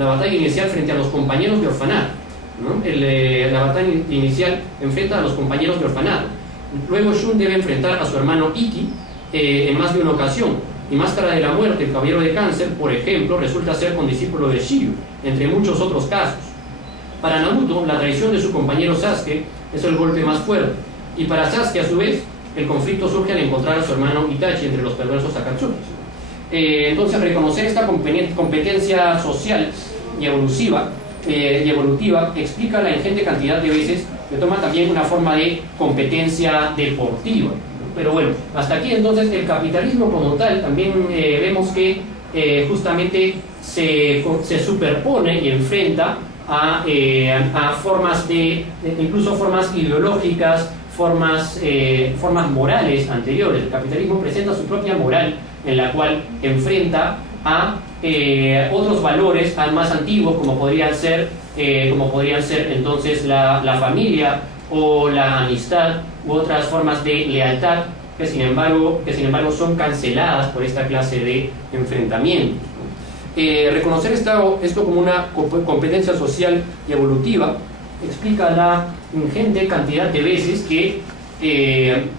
la batalla inicial frente a los compañeros de orfanato, ¿no? La batalla inicial enfrenta a los compañeros de orfanato. Luego Shun debe enfrentar a su hermano Ikki en más de una ocasión. Y Máscara de la Muerte, el caballero de cáncer, por ejemplo, resulta ser condiscípulo de Shiryu, entre muchos otros casos. Para Naruto, la traición de su compañero Sasuke es el golpe más fuerte. Y para Sasuke, a su vez, el conflicto surge al encontrar a su hermano Itachi entre los perversos Akatsuki. Entonces, reconocer esta competencia social y evolutiva explica la ingente cantidad de veces que toma también una forma de competencia deportiva. Pero bueno, hasta aquí entonces el capitalismo como tal también vemos que justamente se superpone y enfrenta a formas incluso formas ideológicas, formas morales anteriores. El capitalismo presenta su propia moral en la cual enfrenta a otros valores más antiguos como podrían ser entonces la familia o la amistad u otras formas de lealtad que sin embargo son canceladas por esta clase de enfrentamientos. Reconocer esto como una competencia social y evolutiva explica la ingente cantidad de veces que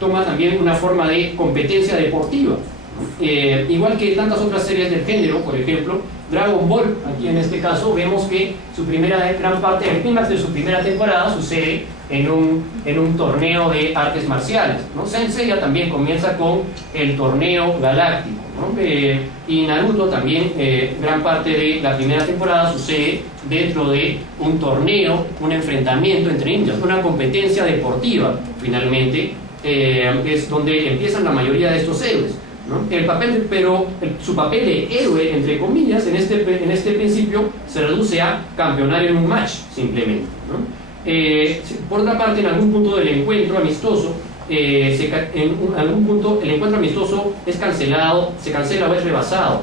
toma también una forma de competencia deportiva. Igual que tantas otras series del género, por ejemplo, Dragon Ball, aquí en este caso vemos que gran parte del clímax de su primera temporada sucede en un torneo de artes marciales, ¿no? Saint Seiya también comienza con el torneo galáctico, ¿no? Y Naruto también, gran parte de la primera temporada sucede dentro de un torneo, un enfrentamiento entre ninjas, una competencia deportiva, finalmente, es donde empiezan la mayoría de estos héroes, ¿no? Su papel de héroe, entre comillas, en este principio se reduce a campeonar en un match, simplemente, ¿no? Por otra parte, en algún punto del encuentro amistoso, el encuentro amistoso se cancela o es rebasado.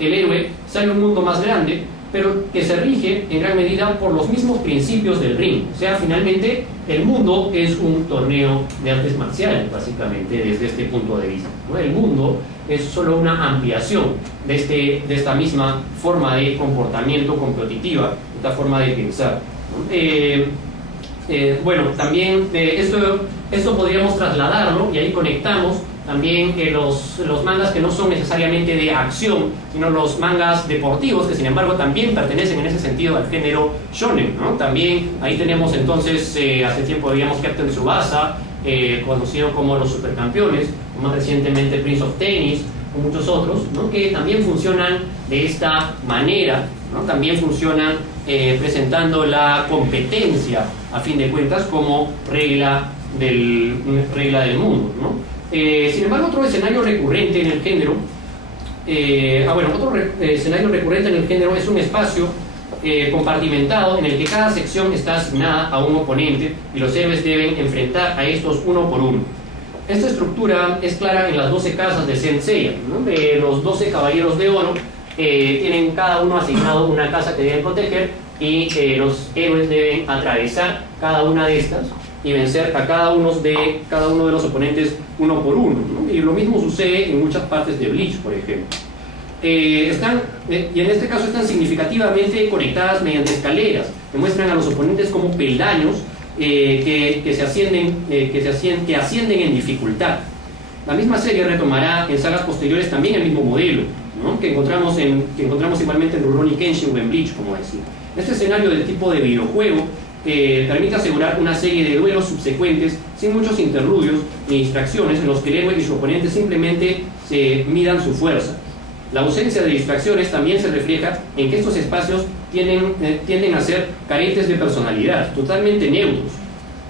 El héroe sale a un mundo más grande, pero que se rige en gran medida por los mismos principios del ring. O sea, finalmente, el mundo es un torneo de artes marciales, básicamente, desde este punto de vista, ¿no? El mundo es solo una ampliación de esta misma forma de comportamiento competitiva, esta forma de pensar, ¿no? Bueno, también esto podríamos trasladarlo, y ahí conectamos también los mangas que no son necesariamente de acción, sino los mangas deportivos, que sin embargo también pertenecen en ese sentido al género shonen, ¿no? También ahí tenemos entonces, hace tiempo veíamos Captain Tsubasa, conocido como Los Supercampeones, o más recientemente Prince of Tennis, o muchos otros, ¿no? Que también funcionan de esta manera, ¿no? También funcionan presentando la competencia, a fin de cuentas, como regla del mundo, ¿no? Sin embargo, otro escenario recurrente en el género, escenario recurrente en el género es un espacio compartimentado en el que cada sección está asignada a un oponente y los héroes deben enfrentar a estos uno por uno. Esta estructura es clara en las 12 casas de Saint Seiya, ¿no? Los 12 caballeros de oro tienen cada uno asignado una casa que deben proteger y los héroes deben atravesar cada una de estas y vencer a cada uno de los oponentes uno por uno, ¿no? Y lo mismo sucede en muchas partes de Bleach, por ejemplo. Y en este caso están significativamente conectadas mediante escaleras que muestran a los oponentes como peldaños que ascienden en dificultad. La misma serie retomará en sagas posteriores también el mismo modelo, ¿no? que encontramos igualmente en Rurouni Kenshin o en Bleach, como decía. Este escenario del tipo de videojuego permite asegurar una serie de duelos subsecuentes sin muchos interludios ni distracciones en los que el héroe y su oponente simplemente se midan su fuerza. La ausencia de distracciones también se refleja en que estos espacios tienden a ser carentes de personalidad, totalmente neutros.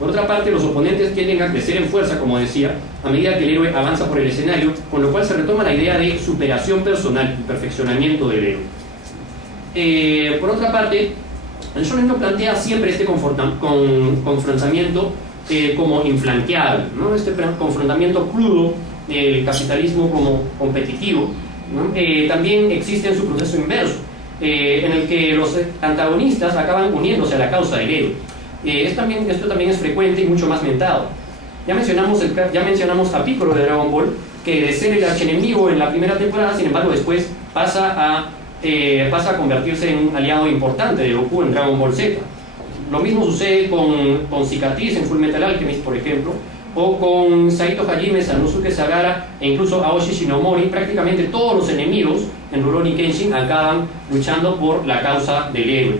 Por otra parte, los oponentes tienden a crecer en fuerza, como decía, a medida que el héroe avanza por el escenario, con lo cual se retoma la idea de superación personal y perfeccionamiento del héroe. Por otra parte, el shonen no plantea siempre este confrontamiento como inflanqueable, ¿no? Este confrontamiento crudo del capitalismo como competitivo, ¿no? También existe en su proceso inverso, en el que los antagonistas acaban uniéndose a la causa del héroe. Esto también es frecuente y mucho más mentado. Ya mencionamos a Piccolo de Dragon Ball, que de ser el archienemigo en la primera temporada, sin embargo después pasa pasa a convertirse en un aliado importante de Goku en Dragon Ball Z. Lo mismo sucede con Cicatriz en Full Metal Alchemist, por ejemplo, o con Saito Hajime, Sanosuke Sagara e incluso Aoshi Shinomori. Prácticamente todos los enemigos en Rurouni Kenshin acaban luchando por la causa del héroe.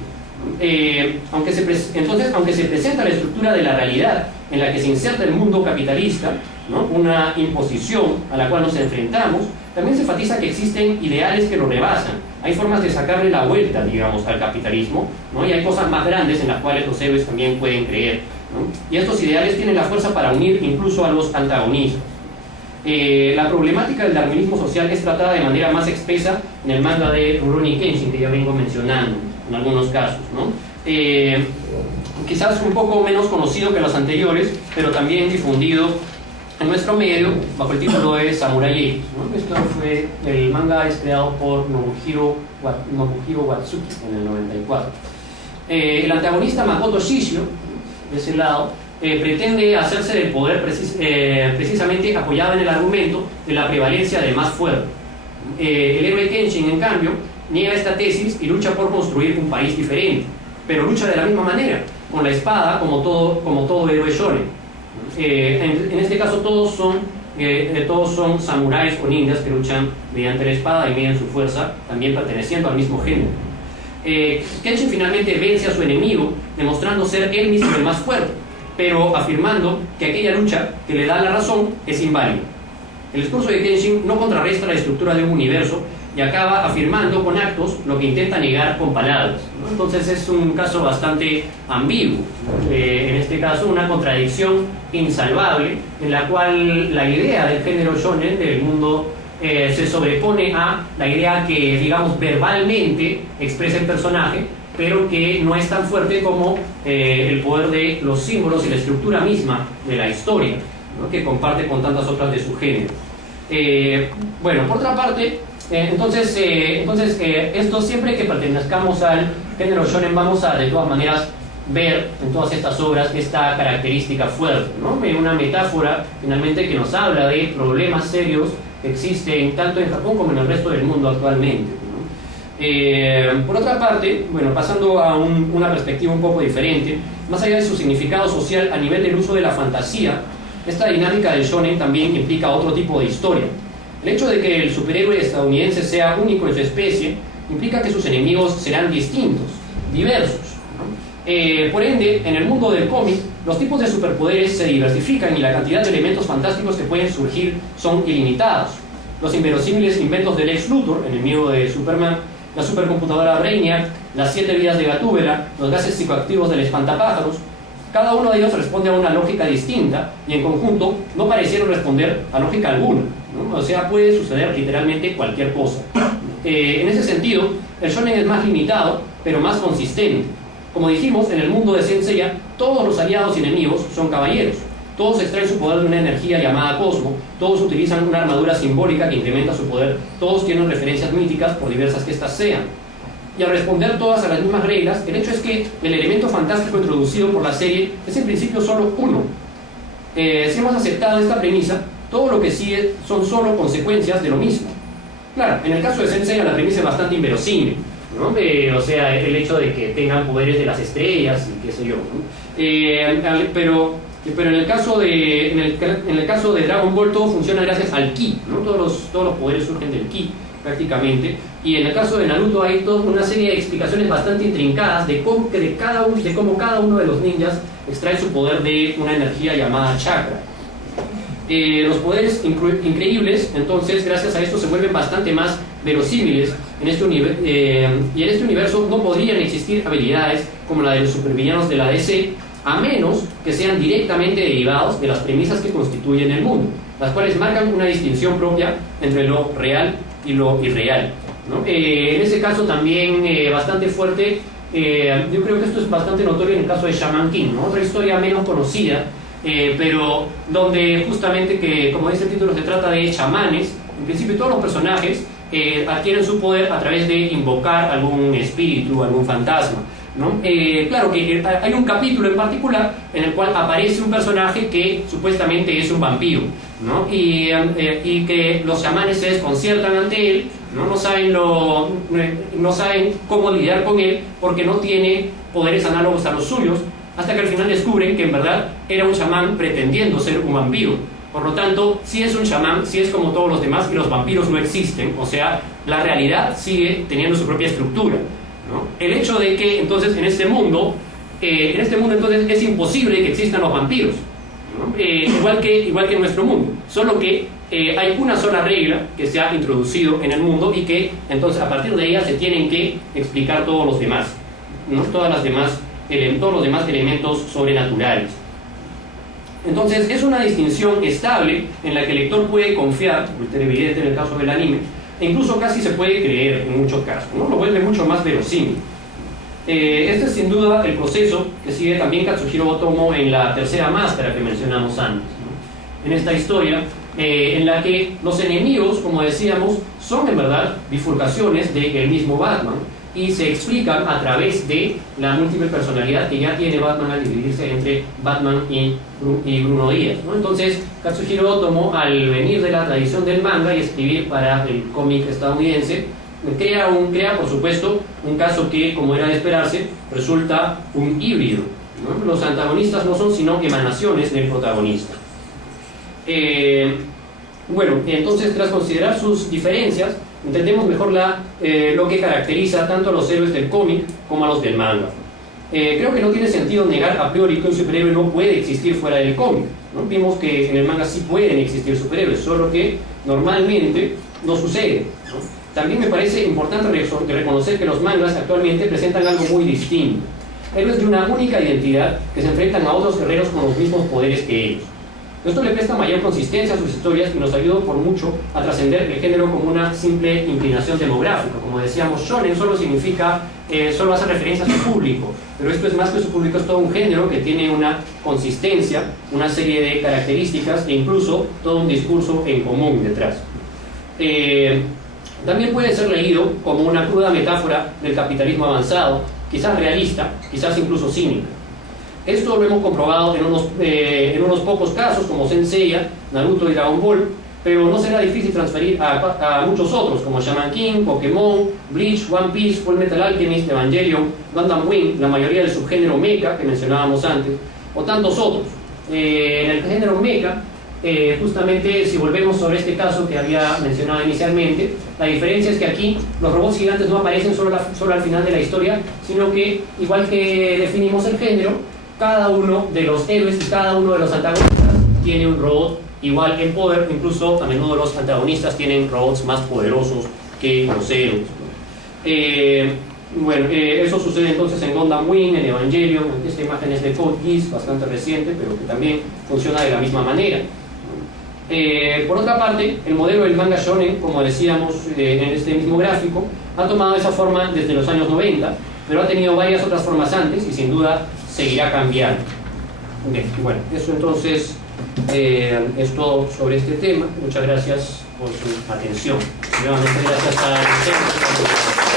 Entonces, aunque se presenta la estructura de la realidad en la que se inserta el mundo capitalista, ¿no?, una imposición a la cual nos enfrentamos, también se enfatiza que existen ideales que lo rebasan. Hay formas de sacarle la vuelta, digamos, al capitalismo, ¿no?, y hay cosas más grandes en las cuales los héroes también pueden creer, ¿no? Y estos ideales tienen la fuerza para unir incluso a los antagonistas. La problemática del darwinismo social es tratada de manera más espesa en el manga de Rurouni Kenshin, que ya vengo mencionando en algunos casos, ¿no? Quizás un poco menos conocido que los anteriores, pero también difundido en nuestro medio bajo el título de Samurai X, ¿no? Esto fue, el manga es creado por Nobuhiro Watsuki en el 94. El antagonista Makoto Shishio, de ese lado, pretende hacerse del poder precisamente apoyado en el argumento de la prevalencia del más fuerte. El héroe Kenshin, en cambio, niega esta tesis y lucha por construir un país diferente, pero lucha de la misma manera, con la espada, como todo héroe shonen. En este caso todos son samuráis o ninjas que luchan mediante la espada y miden su fuerza, también perteneciendo al mismo género. Kenshin finalmente vence a su enemigo, demostrando ser él mismo el más fuerte, pero afirmando que aquella lucha que le da la razón es inválida. El discurso de Kenshin no contrarresta la estructura de un universo y acaba afirmando con actos lo que intenta negar con palabras, ¿no? Entonces es un caso bastante ambiguo, en este caso una contradicción insalvable en la cual la idea del género shonen, del mundo, se sobrepone a la idea que, digamos, verbalmente expresa el personaje, pero que no es tan fuerte como el poder de los símbolos y la estructura misma de la historia, ¿no?, que comparte con tantas otras de su género. Bueno, por otra parte, entonces esto, siempre que pertenezcamos al género shonen, vamos a de todas maneras ver en todas estas obras esta característica fuerte, ¿no? Una metáfora finalmente que nos habla de problemas serios que existen tanto en Japón como en el resto del mundo actualmente, ¿no? Por otra parte, bueno, pasando a una perspectiva un poco diferente, más allá de su significado social a nivel del uso de la fantasía, esta dinámica del shonen también implica otro tipo de historia. El hecho de que el superhéroe estadounidense sea único en su especie implica que sus enemigos serán distintos, diversos, ¿no? Por ende, en el mundo del cómic, los tipos de superpoderes se diversifican y la cantidad de elementos fantásticos que pueden surgir son ilimitados. Los inverosímiles inventos de Lex Luthor, enemigo de Superman, la supercomputadora Brainiac, las 7 vidas de Gatúbela, los gases psicoactivos del espantapájaros, cada uno de ellos responde a una lógica distinta y en conjunto no parecieron responder a lógica alguna, ¿no? O sea, puede suceder literalmente cualquier cosa. En ese sentido, el shonen es más limitado, pero más consistente. Como dijimos, en el mundo de Saint Seiya, todos los aliados y enemigos son caballeros. Todos extraen su poder de una energía llamada Cosmo, todos utilizan una armadura simbólica que incrementa su poder, todos tienen referencias míticas, por diversas que éstas sean. Y al responder todas a las mismas reglas, el hecho es que el elemento fantástico introducido por la serie es en principio solo uno. Si hemos aceptado esta premisa, todo lo que sigue son solo consecuencias de lo mismo. Claro, en el caso de Saint Seiya la premisa es bastante inverosímil, ¿no? O sea, el hecho de que tengan poderes de las estrellas y qué sé yo, ¿no? Pero en el caso de Dragon Ball todo funciona gracias al ki, ¿no? Todos los poderes surgen del ki prácticamente, y en el caso de Naruto hay toda una serie de explicaciones bastante intrincadas de cómo cada uno de los ninjas extrae su poder de una energía llamada chakra. Los poderes increíbles, entonces, gracias a esto se vuelven bastante más verosímiles y en este universo no podrían existir habilidades como la de los supervillanos de la DC, a menos que sean directamente derivados de las premisas que constituyen el mundo, las cuales marcan una distinción propia entre lo real y lo irreal, ¿no? En ese caso también bastante fuerte, yo creo que esto es bastante notorio en el caso de Shaman King, ¿no? Otra historia menos conocida, pero donde justamente, que como dice el título, se trata de chamanes. En principio todos los personajes adquieren su poder a través de invocar algún espíritu, algún fantasma, ¿no? Claro que hay un capítulo en particular en el cual aparece un personaje que supuestamente es un vampiro, ¿no? Y que los chamanes se desconciertan ante él, ¿no? No saben cómo lidiar con él porque no tiene poderes análogos a los suyos, hasta que al final descubren que en verdad era un chamán pretendiendo ser un vampiro. Por lo tanto, si es un chamán, si es como todos los demás, y los vampiros no existen, o sea, la realidad sigue teniendo su propia estructura, ¿no? El hecho de que entonces en este mundo entonces es imposible que existan los vampiros, ¿no? igual que en nuestro mundo, solo que hay una sola regla que se ha introducido en el mundo y que entonces a partir de ella se tienen que explicar todos los demás, ¿no? Todos los demás elementos sobrenaturales. Entonces es una distinción estable en la que el lector puede confiar, el televidente en el caso del anime, e incluso casi se puede creer en muchos casos, ¿no? Lo vuelve mucho más verosímil. Este es sin duda el proceso que sigue también Katsuhiro Otomo en la tercera máscara que mencionamos antes, ¿no? En esta historia en la que los enemigos, como decíamos, son en verdad bifurcaciones del mismo Batman y se explican a través de la múltiple personalidad que ya tiene Batman al dividirse entre Batman y Bruno Díaz, ¿no? Entonces Katsuhiro Otomo, al venir de la tradición del manga y escribir para el cómic estadounidense, crea por supuesto un caso que, como era de esperarse, resulta un híbrido, ¿no? Los antagonistas no son sino emanaciones del protagonista. Bueno, entonces tras considerar sus diferencias, entendemos mejor lo que caracteriza tanto a los héroes del cómic como a los del manga. Creo que no tiene sentido negar a priori que un superhéroe no puede existir fuera del cómic, ¿no? Vimos que en el manga sí pueden existir superhéroes, solo que normalmente no sucede, ¿no? También me parece importante reconocer que los mangas actualmente presentan algo muy distinto. Héroes de una única identidad que se enfrentan a otros guerreros con los mismos poderes que ellos. Esto le presta mayor consistencia a sus historias y nos ayuda por mucho a trascender el género como una simple inclinación demográfica. Como decíamos, shonen solo significa, solo hace referencia a su público, pero esto es más que su público, es todo un género que tiene una consistencia, una serie de características e incluso todo un discurso en común detrás. También puede ser leído como una cruda metáfora del capitalismo avanzado, quizás realista, quizás incluso cínica. Esto lo hemos comprobado en unos pocos casos como Saint Seiya, Naruto y Dragon Ball, pero no será difícil transferir a muchos otros como Shaman King, Pokémon, Bleach, One Piece, Full Metal Alchemist, Evangelion, Gundam Wing, la mayoría del subgénero mecha que mencionábamos antes, o tantos otros. En el género mecha, justamente si volvemos sobre este caso que había mencionado inicialmente, la diferencia es que aquí los robots gigantes no aparecen solo al final de la historia, sino que, igual que definimos el género, cada uno de los héroes y cada uno de los antagonistas tiene un robot igual en poder, incluso a menudo los antagonistas tienen robots más poderosos que los héroes. Eso sucede entonces en Gundam Wing, en Evangelion. Esta imagen es de Code Geass, bastante reciente, pero que también funciona de la misma manera. Por otra parte, el modelo del manga shonen, como decíamos en este mismo gráfico, ha tomado esa forma desde los años 90, pero ha tenido varias otras formas antes y sin duda seguirá cambiando. Bueno, eso entonces es todo sobre este tema. Muchas gracias por su atención. Nuevamente gracias a